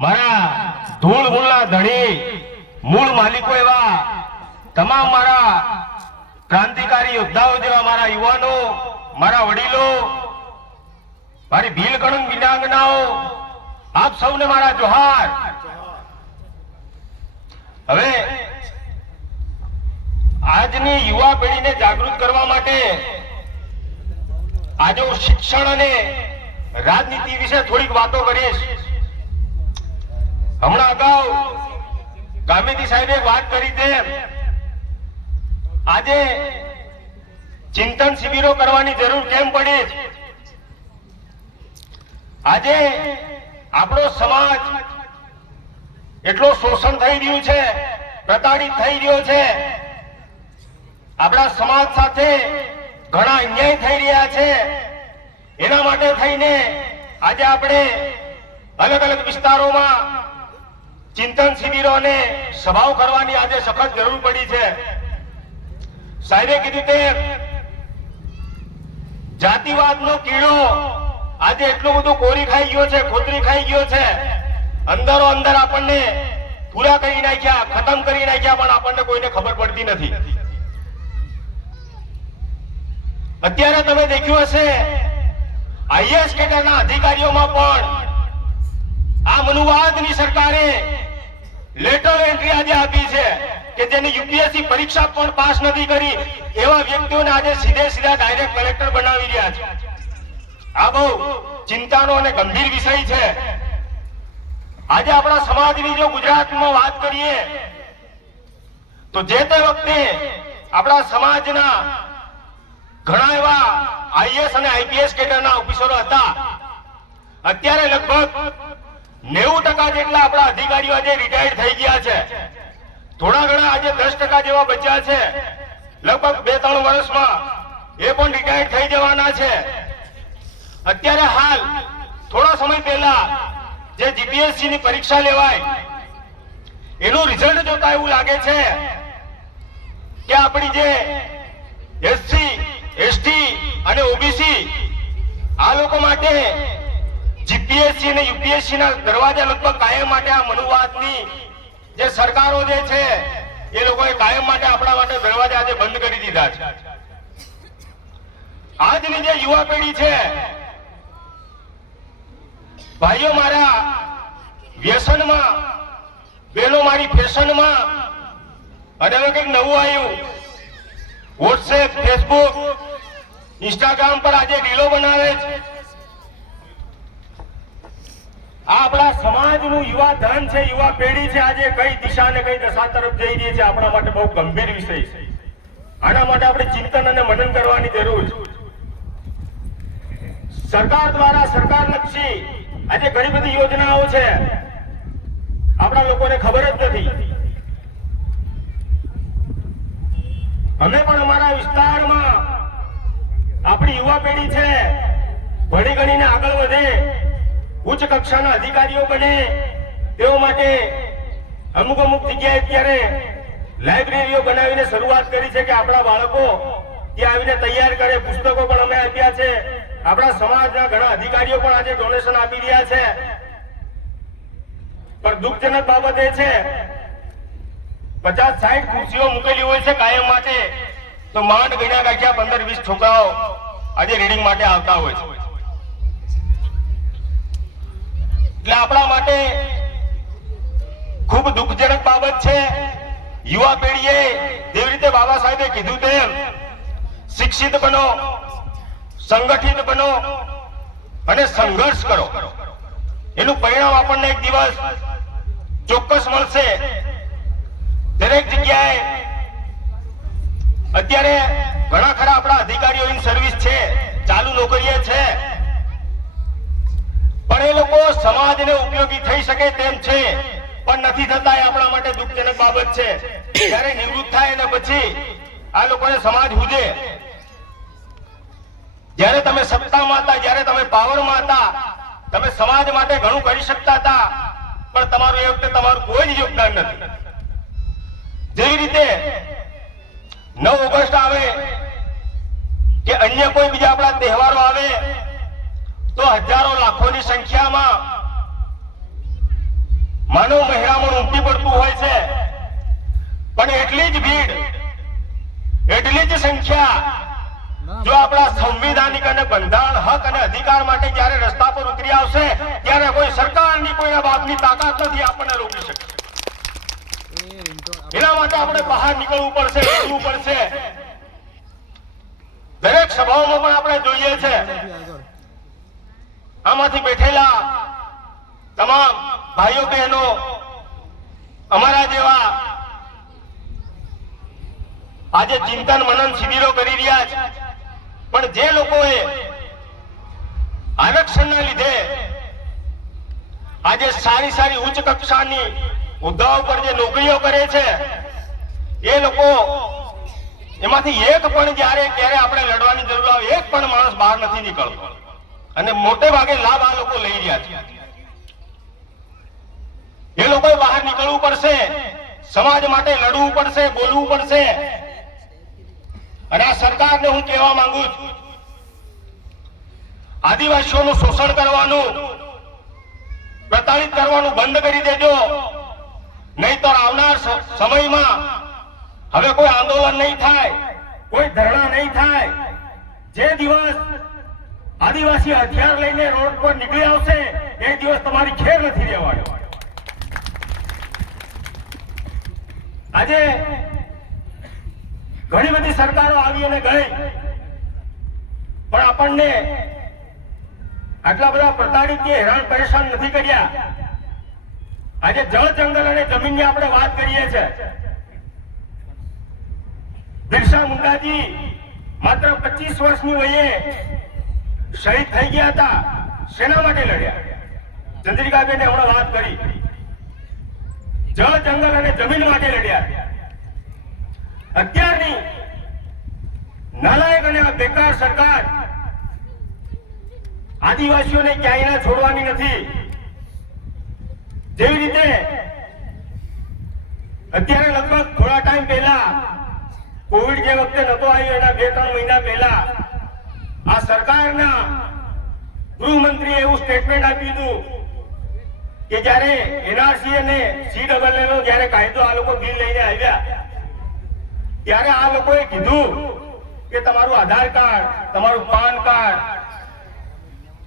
મારા ધૂળ મૂળના ધણી મૂળ માલિકો એવા તમામ મારા ક્રાંતિકારી યોદ્ધાઓ જેવા મારા યુવાનો, મારા વડીલો, મારી ભીલ કણંગ વિનાંગનાઓ, આપ સૌને મારા જોહાર। હવે આજની યુવા પેઢીને જાગૃત કરવા માટે આજે હું શિક્ષણ અને રાજનીતિ વિશે થોડીક વાતો કરીશ। હમણાં અગાઉ ગામેતી સાહેબે વાત કરી તેમ આજે ચિંતન શિબિરો કરવાની જરૂર કેમ પડી? આજે આપણો સમાજ એટલો શોષણ થઈ રહ્યું છે, પ્રતાડિત થઈ રહ્યો છે, આપણા સમાજ સાથે ઘણા અન્યાય થઈ રહ્યા છે। એના માટે થઈને આજે આપણે અલગ અલગ વિસ્તારોમાં ચિંતન શિબિરો અને સભાઓ કરવાની આજે સખત જરૂર પડી છે। સાહેબે કીધું તેમ જાતિવાદનો કીડો આજે એટલો બધો કોરી ખાઈ ગયો છે, ખોતરી ખાઈ ગયો છે, અંદરો અંદર આપણને પૂરા કરી નાખ્યા, ખતમ કરી નાખ્યા, પણ આપણને કોઈને ખબર પડતી નથી। અત્યારે તમે દેખ્યું હશે આઈએએસ કેડરના અધિકારીઓમાં પણ આ મનુવાદની સરકારે લેટર એન્ટ્રી આજે આપી છે કે જેની યુપીએસસી પરીક્ષા પણ પાસ નથી કરી એવા વ્યક્તિઓને આજે સીધે સીધા ડાયરેક્ટ કલેક્ટર બનાવી રહ્યા છે। આ બહુ ચિંતાનો અને ગંભીર વિષય છે। આજે આપણા સમાજની જો ગુજરાતમાં વાત કરીએ તો જે તે વખતે આપણા સમાજના ઘણા એવા આઈએએસ અને આઈપીએસ કેડરના ઓફિસરો હતા। અત્યારે લગભગ 90% જેટલા આપણા અધિકારીઓ આજે રિટાયર્ડ થઈ ગયા છે। થોડા ઘણા આજે 10% જેવા બચ્યા છે। લગભગ 2-3 વર્ષમાં એ પણ રિટાયર્ડ થઈ જવાના છે। અત્યારે હાલ થોડા સમય પહેલા જે જીપીએસસી ની પરીક્ષા લેવાય એનું રિઝલ્ટ જોતા એવું લાગે છે કે આપણી જે એસસી, એસટી અને ઓબીસી આ લોકો માટે જીપીએસસી અને યુપીએસસી ના દરવાજા લગભગ કાયમ માટે આ મનુવાદની જે સરકારો જે છે એ લોકોએ કાયમ માટે આપણા માટે દરવાજા આજે બંધ કરી દીધા છે। આજની જે યુવા પેઢી છે, ભાઈઓ મારા વ્યસનમાં, બહેનો મારી ફેશનમાં, અને હવે કંઈક નવું આવ્યું વોટ્સએપ, ફેસબુક, ઇન્સ્ટાગ્રામ પર આજે રીલો બનાવે છે। આ આપણા સમાજનું યુવા ધન છે, યુવા પેઢી છે, આજે કઈ દિશા અને કઈ દશા તરફ જઈ રહી છે આપણા માટે બહુ ગંભીર વિષય છે। આના માટે આપણે ચિંતન અને મનન કરવાની જરૂર છે। સરકાર દ્વારા સરકારલક્ષી આજે ઘણી બધી યોજનાઓ છે, આપણા લોકોને ખબર જ નથી। અમે પણ અમારા વિસ્તારમાં આપણી યુવા પેઢી છે ભણી ગણીને આગળ વધે, ઉચ્ચ કક્ષાના અધિકારીઓ બને, તેઓ માટે અમુક જગ્યાએ અત્યારે લાઇબ્રેરીઓ બનાવીને શરૂઆત કરી છે કે આપણા બાળકો ત્યાં આવીને તૈયાર કરે। પુસ્તકો પણ અમે આપ્યા છે। આપણા સમાજના ઘણા અધિકારીઓ પણ આજે ડોનેશન આપી રહ્યા છે। પણ દુઃખજનક બાબત એ છે 50-60 ખુરશીઓ મૂકેલી હોય છે કાયમ માટે, તો માંડ ગણ્યા ગાંઠ્યા 15-20 છોકરાઓ આજે રીડિંગ માટે આવતા હોય છે। એટલે આપણા માટે ખૂબ દુઃખજનક બાબત છે। યુવા પેઢીએ જેવી રીતે બાબા સાહેબે કીધું તેમ શિક્ષિત બનો, સંગઠિત બનો અને સંઘર્ષ કરો। એનું પરિણામ આપણને એક દિવસ ચોક્કસ મળશે। દરેક જગ્યાએ અત્યારે ઘણા ખરા આપણા અધિકારીઓ ઇન સર્વિસ છે, ચાલુ નોકરીએ છે, પણ એ લોકો સમાજને ઉપયોગી થઈ શકે તેમ છે પણ નથી થતા। એ આપણા માટે દુઃખજનક બાબત છે। જ્યારે નિવૃત્ત થાય અને પછી આ લોકોને સમાજ હુજે। જ્યારે તમે સત્તામાં હતા, જ્યારે તમે પાવરમાં હતા, તમે સમાજ માટે ઘણું કરી શકતા હતા, પણ તમારું એ વખતે તમારું કોઈ જ યોગદાન નથી। જેવી રીતે 9 ઓગસ્ટ આવે કે અન્ય કોઈ બીજા આપણા તહેવારો આવે તો હજારો લાખોની સંખ્યામાં માનવ મહેરામણ ઉમટી પડતું હોય છે, પણ એટલી જ ભીડ, એટલી જ સંખ્યા જો આપણા સંવિધાનિક અને બંધારણ હક અને અધિકાર માટે જ્યારે રસ્તા પર ઉતરી આવશે ત્યારે કોઈ સરકારની કોઈના બાપની તાકાત નથી આપણને રોકી શકે. એના માટે આપણે બહાર નીકળવું પડશે, લડવું પડશે. દરેક સભાઓમાં પણ આપણે જોઈએ છે આમાંથી બેઠેલા તમામ ભાઈઓ બહેનો અમારા જેવા આજે ચિંતન મનન શિબિરો કરી રહ્યા છે, પણ જે લોકોએ આરક્ષણના લીધે આજે સારી સારી ઉચ્ચ કક્ષાની હોદ્દાઓ પર જે નોકરીઓ કરે છે એ લોકો એમાંથી એક પણ જ્યારે ક્યારે આપણે લડવાની જરૂર આવે એક પણ માણસ બહાર નથી નીકળતો, અને મોટે ભાગે લાભ આ લોકો લઈ રહ્યા છે. એ લોકોએ બહાર નીકળવું પડશે, સમાજ માટે લડવું પડશે, બોલવું પડશે. અને આ સરકારને હું કહેવા માંગુ છું, આદિવાસીઓનું શોષણ કરવાનું, પ્રતાડિત કરવાનું બંધ કરી દેજો, નહીતર આવનાર સમયમાં હવે કોઈ આંદોલન નહીં થાય, કોઈ ધરણા નહીં થાય. જે દિવસ આદિવાસી હથિયાર લઈને રોડ પર નીકળી આવશે એ દિવસ તમારી ખેર નથી રહેવાનો. આજે ઘણી બધી સરકારો આવી અને ગઈ, પણ આપણને આટલા બધા પ્રતાડિત કે હેરાન પરેશાન નથી કર્યા. આજે જળ, જંગલ અને જમીનની આપણે વાત કરીએ છીએ. બિરસા મુંડાજી માત્ર 25 વર્ષની વયે શહીદ થઈ ગયા હતા. શેના માટે લડ્યા? ચંદ્રિકાબેને હમણાં વાત કરી, જળ, જંગલ અને જમીન માટે લડ્યા. અત્યારની નાલાયક અને બેકાર સરકાર આદિવાસીઓને ક્યાંય ના છોડવાની નથી. જેવી રીતે અત્યારે લગભગ થોડા ટાઈમ પહેલા કોવિડ જે વખતે નતો આવ્યો એના 2-3 મહિના પહેલા આ સરકારના ગૃહમંત્રીએ એવું સ્ટેટમેન્ટ આપ્યું હતું કે જ્યારે એનઆરસી અને CAA નો જ્યારે કાયદો આ લોકો બિલ લઈને આવ્યા ત્યારે આ લોકોએ કીધું કે તમારું આધાર કાર્ડ, તમારું પાન કાર્ડ,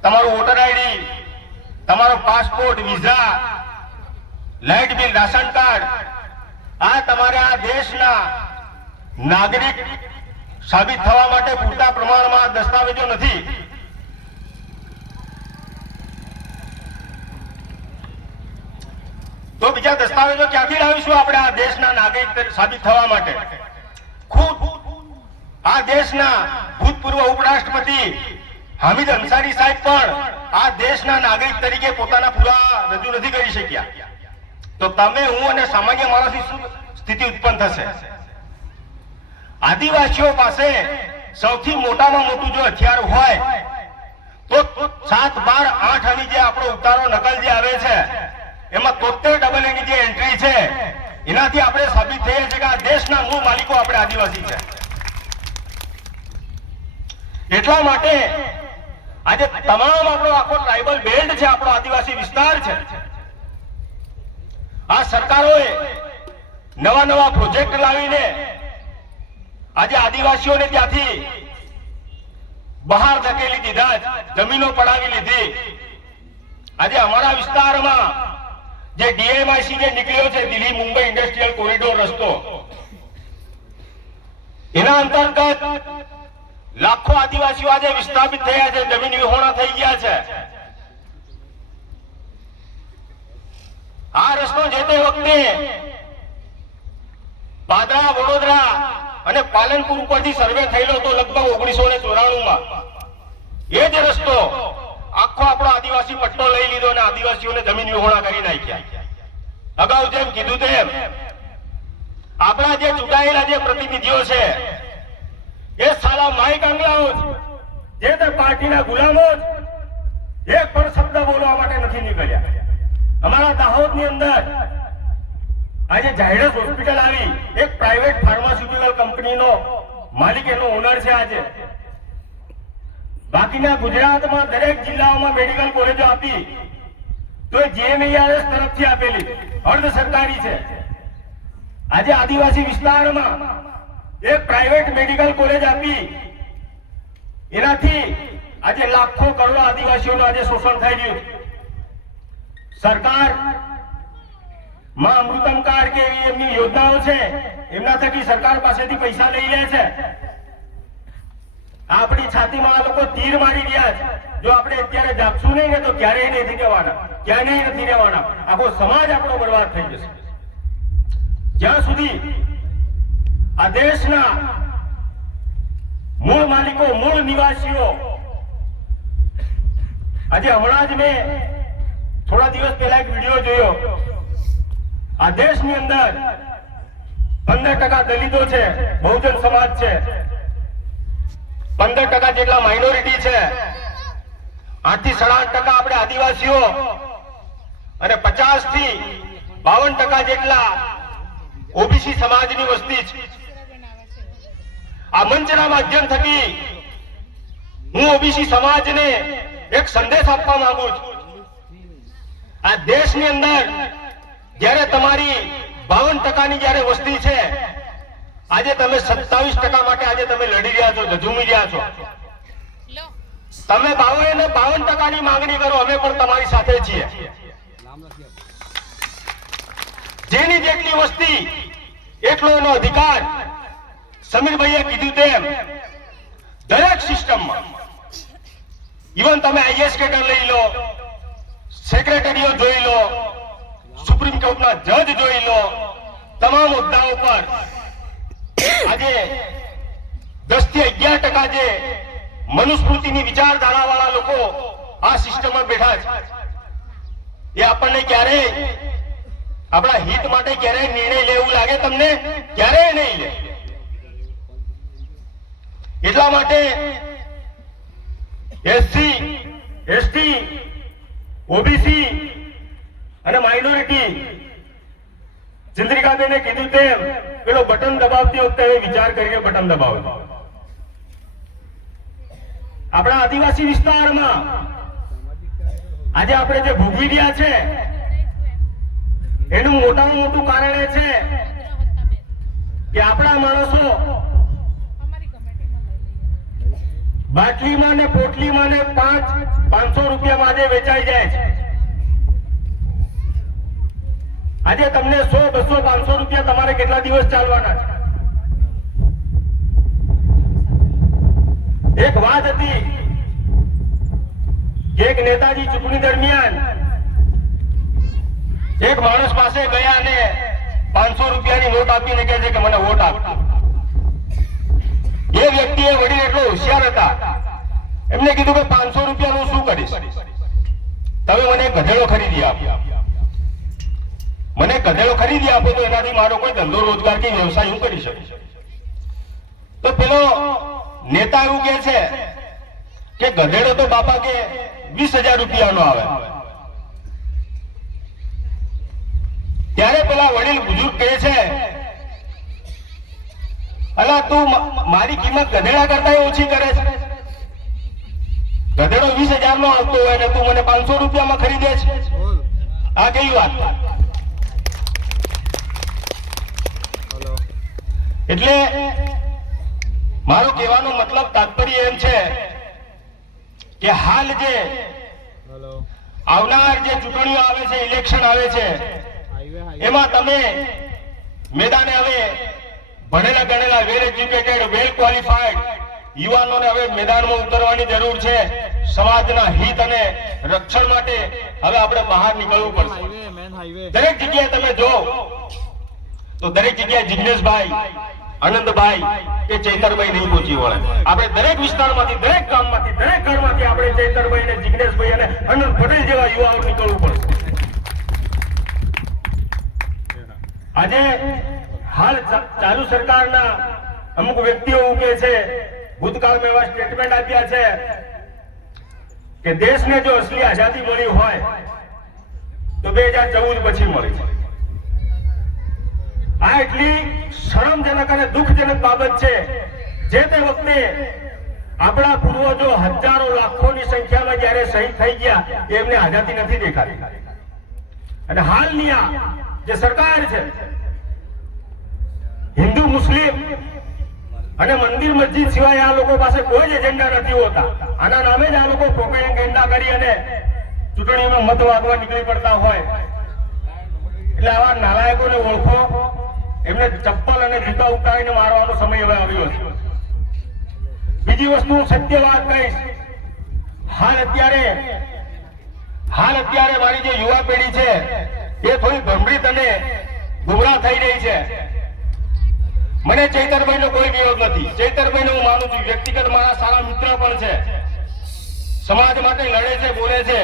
તમારું વોટર આઈડી, તમારો passport, visa, light bill, ration card, આ તમારે આ દેશના નાગરિક સાબિત થવા માટે પૂરતા પ્રમાણમાં દસ્તાવેજો નથી. તો બીજા દસ્તાવેજો ક્યાંથી લાવીશું આપણે આ દેશના નાગરિક સાબિત થવા માટે? ખુદ આ દેશના ભૂતપૂર્વ ઉપરાષ્ટ્રપતિ હામિદ અંસારી સાહેબ પણ આ દેશના નાગરિક તરીકે પોતાના પુરાવા રજૂ નથી કરી શક્યા. તો તમે, હું અને સામાન્ય માણસની શું સ્થિતિ ઉત્પન્ન થશે? આદિવાસીઓ પાસે સૌથી મોટામાં મોટું જો હથિયાર હોય તો 7, 12, 8 આની જે આપણો ઉતારો નકલ જે આવે છે એમાં 73 ની જે એન્ટ્રી છે એનાથી આપણે સાબિત થઈએ છીએ કે આ દેશના મૂળ માલિકો આપણે આદિવાસી છે. એટલા માટે આજે તમામ આપણો આખો ટ્રાઇબલ બેલ્ટ છે, આપણો આદિવાસી વિસ્તાર છે. આ સરકારોએ નવા નવા પ્રોજેક્ટ લાવીને આજે આદિવાસીઓને ત્યાંથી બહાર ધકેલી દીધા, જમીનો પડાવી લીધી. આજે અમારા વિસ્તારમાં જે DMIC જે નીકળ્યો છે, દિલ્હી મુંબઈ ઇન્ડસ્ટ્રીયલ કોરિડોર રસ્તો, એના અંતર્ગત લાખો આદિવાસીઓ આજે વિસ્થાપિત થયા છે, જમીન વિહોણા થઈ ગયા છે. આ રસ્તો જે તે વખતે પાદરા, વડોદરા અને પાલનપુર ઉપરથી સર્વે થયેલો હતો લગભગ 1994માં. એ જ રસ્તો આખો આપણો આદિવાસી પટ્ટો લઈ લીધો અને આદિવાસીઓને જમીન વિહોણા કરી નાખ્યા. અગાઉ જેમ કીધું તેમ આપણા જે ચૂંટાયેલા જે પ્રતિનિધિઓ છે એ સાલા માઇક આંગલાઓ જે તે પાર્ટીના ગુલામો એક પણ શબ્દ બોલવા માટે નથી નીકળ્યા. અમારા દાહોદની અંદર આજે ઝાયડસ હોસ્પિટલ આવી, એક પ્રાઇવેટ ફાર્માસ્યુટિકલ કંપનીનો માલિક એનો ઓનર છે. આજે બાકીના ગુજરાતમાં દરેક જિલ્લાઓમાં મેડિકલ કોલેજો આપી તો એ GMERS તરફથી આપેલી અર્ધ સરકારી છે. આજે આદિવાસી વિસ્તારમાં એક પ્રાઇવેટ મેડિકલ કોલેજ આપી, એનાથી આજે લાખો કરોડો આદિવાસીઓનું આજે શોષણ થઈ રહ્યું છે. સરકાર માં અમૃતમ કાર્ડ કે એવી એમની યોજનાઓ છે, એમના થકી સરકાર પાસેથી પૈસા લઈ લે છે. આપણી છાતીમાં આ લોકો તીર મારી રહ્યા છે. જો આપણે અત્યારે જાગશું નહીં ને તો ક્યારેય નથી રહેવાના, ક્યારેય નથી રહેવાના. આખો સમાજ આપણો બરબાદ થઈ જશે. જ્યાં સુધી આ દેશના મૂળ માલિકો, મૂળ નિવાસીઓ, આજે હમણાં જ મેં થોડા દિવસ પહેલા એક વિડીયો જોયો. આ દેશની અંદર 15% દલિતો છે, બહુજન સમાજ છે, 15% જેટલા માઇનોરિટી છે, 8 થી 8.5% આપણે આદિવાસીઓ અને 50 થી 52% જેટલા ઓબીસી સમાજની વસ્તી છે. આ મંચના માધ્યમ થકી હું ઓબીસી સમાજને એક સંદેશ આપવા માંગુ છું. આ દેશની અંદર જ્યારે તમારી 52%ની જ્યારે વસ્તી છે, આજે તમે 27% માટે આજે તમે લડી રહ્યા છો, ઝઝૂમી રહ્યા છો. તમે 52% માંગણી કરો, અમે પણ તમારી સાથે છીએ. જેની જેટલી વસ્તી એટલો એનો અધિકાર. સમીરભાઈએ કીધું તેમ દરેક સિસ્ટમમાં, ઇવન તમે આઈએસ કેડર લઈ લો, સેક્રેટરીઓ જોઈ લો, સુપ્રીમ કોર્ટના જજ જોઈ લો, તમામ હોદ્દાઓ પર આજે 10 થી 11% જે મનુસ્મૃતિની વિચારધારા વાળા લોકો આ સિસ્ટમમાં બેઠા છે. એ આપણને ક્યારેય આપણા હિત માટે ક્યારેય નિર્ણય લેવું લાગે તમને? ક્યારેય નહીં લે. એટલા માટે એસસી, એસટી, ઓબીસી અને માઇનોરિટી, ચંદ્રિકાબેને કીધું તેમ પેલો બટન દબાવતી વખતે વિચાર કરીને બટન દબાવો. આપણા આદિવાસી વિસ્તારમાં આજે આપણે જે ભોગવી રહ્યા છે, એનું મોટામાં મોટું કારણ એ છે કે આપણા માણસો બાટલીમાં ને પોટલીમાં ને 500 રૂપિયામાં આજે વેચાઈ જાય છે. આજે તમને 100, 200, 500 રૂપિયા તમારે કેટલા દિવસ ચાલવાના છે? એક વાત હતી કે એક નેતાજી ચૂંટણી દરમિયાન એક માણસ પાસે ગયા અને 500 રૂપિયાની નોટ આપીને કહે છે કે મને વોટ આપ. એ વ્યક્તિએ વડીલ એટલો હોશિયાર હતા, એમને કીધું કે 500 રૂપિયાનું શું કરીશ? તમે મને ગધેડો ખરીદી આપો. મને ગધેડો ખરીદી આપો તો એનાથી મારો કોઈ ધંધો, રોજગાર કે વ્યવસાય હું કરી શકું. તો પેલો નેતા એવું કહે છે કે ગધેડો તો બાપા કે 20,000 રૂપિયાનો આવે. ત્યારે પેલા વડીલ બુજુર્ગ કહે છે, અલા તું મારી કિંમત ગધેડા કરતા ઓછી કરે છે. ગધેડો 20,000 નો આવતો હોય અને તું મને 500 રૂપિયામાં ખરીદે છે. આ કઈ વાત? એટલે મારો કહેવાનો મતલબ, તાત્પર્ય એમ છે કે હાલ જે આવનાર જે ચૂંટણીઓ આવે છે, ઇલેક્શન આવે છે, એમાં તમે મેદાને હવે ભણેલા ગણેલા, વેલ એજ્યુકેટેડ, વેલ ક્વોલિફાઈડ યુવાનોને હવે મેદાનમાં ઉતરવાની જરૂર છે. સમાજના હિત અને રક્ષણ માટે હવે આપણે બહાર નીકળવું પડશે. દરેક જગ્યાએ તમે જો તો દરેક જગ્યાએ જિગ્નેશભાઈ, આનંદભાઈ કે ચૈતરભાઈ નહીં પહોંચી વળે. આપણે દરેક વિસ્તારમાંથી, દરેક ગામમાંથી, દરેક ઘરમાંથી આપણે ચૈતરભાઈ ને જિગ્નેશભાઈ અને આનંદ પટેલ જેવા યુવાઓ નીકળવું પડશે. આજે હાલ ચાલુ સરકારના અમુક વ્યક્તિઓ એવું કહે છે, ભૂતકાળમાં એવા સ્ટેટમેન્ટ આપ્યા છે કે દેશને જો અસલી આઝાદી મળી હોય તો 2014 પછી મળી. આ એટલી શરમજનક અને દુઃખજનક બાબત છે. જે તે વખતે આપણા પૂર્વજો હજારો લાખોની સંખ્યામાં જયારે શહીદ થઈ ગયા, એમને આઝાદી નથી દેખાતી. અને હાલની આ જે સરકાર છે, હિન્દુ મુસ્લિમ અને મંદિર મસ્જિદ સિવાય આ લોકો પાસે કોઈ જ એજન્ડા નથી હોતા. આના નામે જ આ લોકો પ્રોપેગેન્ડા કરી અને ચૂંટણીમાં મત માંગવા નીકળી પડતા હોય. એટલે આવા નાલાયકોને ઓળખો, એમને ચપ્પલ અને જૂતા ઉતારીને મારવાનો સમય હવે આવ્યો છે. બીજી વસ્તુ સત્ય વાત કહીશ. હાલ અત્યારે મારી જે યુવા પેઢી છે એ થોડી ભ્રમિત અને ગુમરાહ થઈ રહી છે. મને ચૈતરભાઈનો કોઈ વિરોધ નથી. ચૈતરભાઈને હું માનું છું, વ્યક્તિગત મારા સારા મિત્ર પણ છે, સમાજ માટે લડે છે, બોલે છે,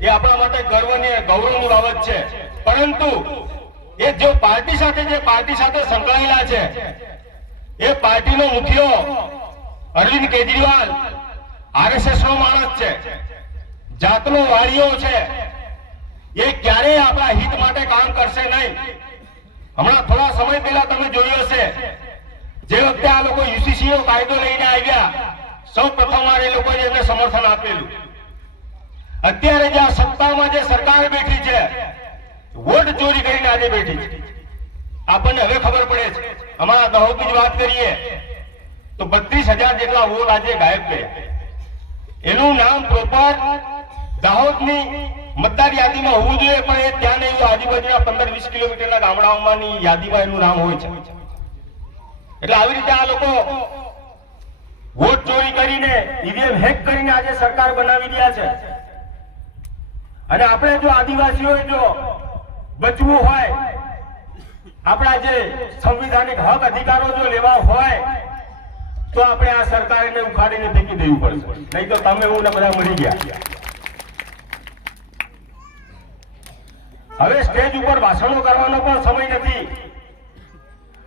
એ આપણા માટે ગર્વની ગૌરવની બાબત છે. પરંતુ એ જો પાર્ટી સાથે સંકળાયેલા છે, એ પાર્ટીનો મુખિયો અરવિંદ કેજરીવાલ RSS નો માણસ છે, જાતનો વાળીઓ છે, એ ક્યારેય આપણા હિત માટે કામ કરશે નહીં. હમણાં થોડા સમય પહેલા તમે જોયું હશે, જે વખતે આ લોકો UCC નો કાયદો લઈને આવ્યા, સૌ પ્રથમ વાર એ લોકોએ એમને સમર્થન આપેલું. અત્યારે જે આ સત્તામાં જે સરકાર બેઠી છે, વોટ ચોરી કરીને આજે બેઠી છે. આપણને હવે ખબર પડે છે. અમારા દાહોદની જ વાત કરીએ તો 32,000 જેટલા વોટ આજે ગાયબ ગયા. એનું નામ પ્રોપર દાહોદની મતદાર યાદીમાં હોવું જોઈએ, પણ એ ત્યાં નહીં, આજુબાજુના 15-20 કિલોમીટરના ગામડાઓમાંની યાદીમાં એનું નામ હોય છે. એટલે આવી રીતે આ લોકો વોટ ચોરી કરીને, EVM હેક કરીને આજે સરકાર બનાવી રહ્યા છે. અને આપણે જો આદિવાસીઓએ જો બચવું હોય, આપણા જે સંવિધાનિક હક અધિકારો જો લેવા હોય, તો આપણે આ સરકારને ઉખાડીને ફેંકી દેવું પડશે. નહીં તો તમે હું ને બધા મરી ગયા. હવે સ્ટેજ ઉપર ભાષણો કરવાનો પણ સમય નથી.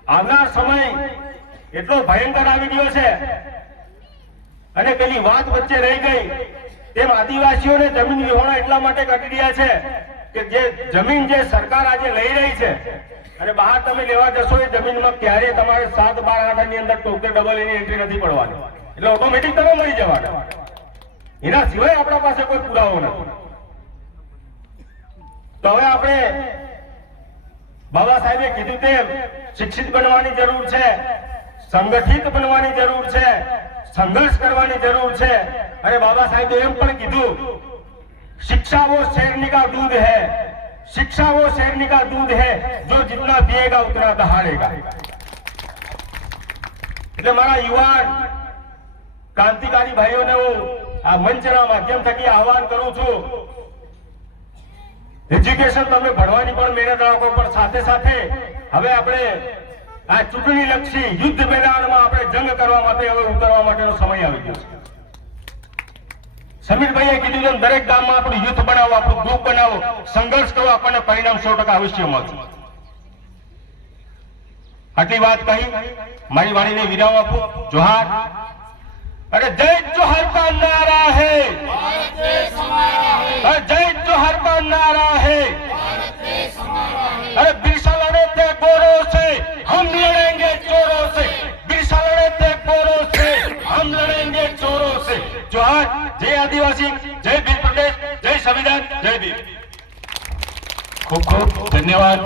આવનાર સમય એટલો ભયંકર આવી ગયો છે. અને પેલી વાત વચ્ચે રહી ગઈ તેમ આદિવાસીઓને જમીન વિહોણા એટલા માટે કરી રહ્યા છે કે જે જમીન જે સરકાર આજે લઈ રહી છે, અને બહાર તમે લેવા જશો એ જમીનમાં ક્યારે તમારે 7, 12, 8 ની અંદર ટોકે ડબલ એની એન્ટ્રી નથી પડવાની. એટલે ઓટોમેટિક તમે મળી જવાના. એના સિવાય આપણા પાસે કોઈ પુરાવો નથી. તો હવે આપણે બાબા સાહેબે કીધું તેમ શિક્ષિત બનવાની જરૂર છે, સંગઠિત બનવાની જરૂર છે, સંઘર્ષ કરવાની જરૂર છે. અને બાબા સાહેબે એમ પણ કીધું, शिक्षा वो शेरनी का दूध है, शिक्षा वो शेरनी का दूध है, जो जितना पिएगा उतना दहाड़ेगा. એટલે મારા યુવાન ક્રાંતિકારી ભાઈઓને હું આ મંચના માધ્યમ થકી આહવાન કરું છું, એજ્યુકેશન તમે ભણવાની પણ મહેનત રાખો, પણ સાથે સાથે હવે આપણે આ ચૂંટણી લક્ષી યુદ્ધ મેદાનમાં આપણે જંગ કરવા માટે હવે ઉતરવા માટેનો સમય આવી ગયો છે. સમીરભાઈએ કીધું તેમ દરેક ગામમાં આપણું યુથ બનાવો, આપણું ગ્રુપ બનાવો, સંઘર્ષ કરો, આપણને પરિણામ 100% અવશ્ય મળશે. આટલી વાત કહી મારી વાણીને વિરામ આપું. જોહાર. अरे जय जोहर का नारा है, अरे जय जोहर का नारा है, अरे बिरसा लड़े थे गोरों से, हम लड़ेंगे चोरों से, बिरसा लड़े थे गोरों से, हम लड़ेंगे चोरों से. जोहार. जय आदिवासी, जय भील प्रदेश, जय संविधान, जय भील. खूब खूब धन्यवाद.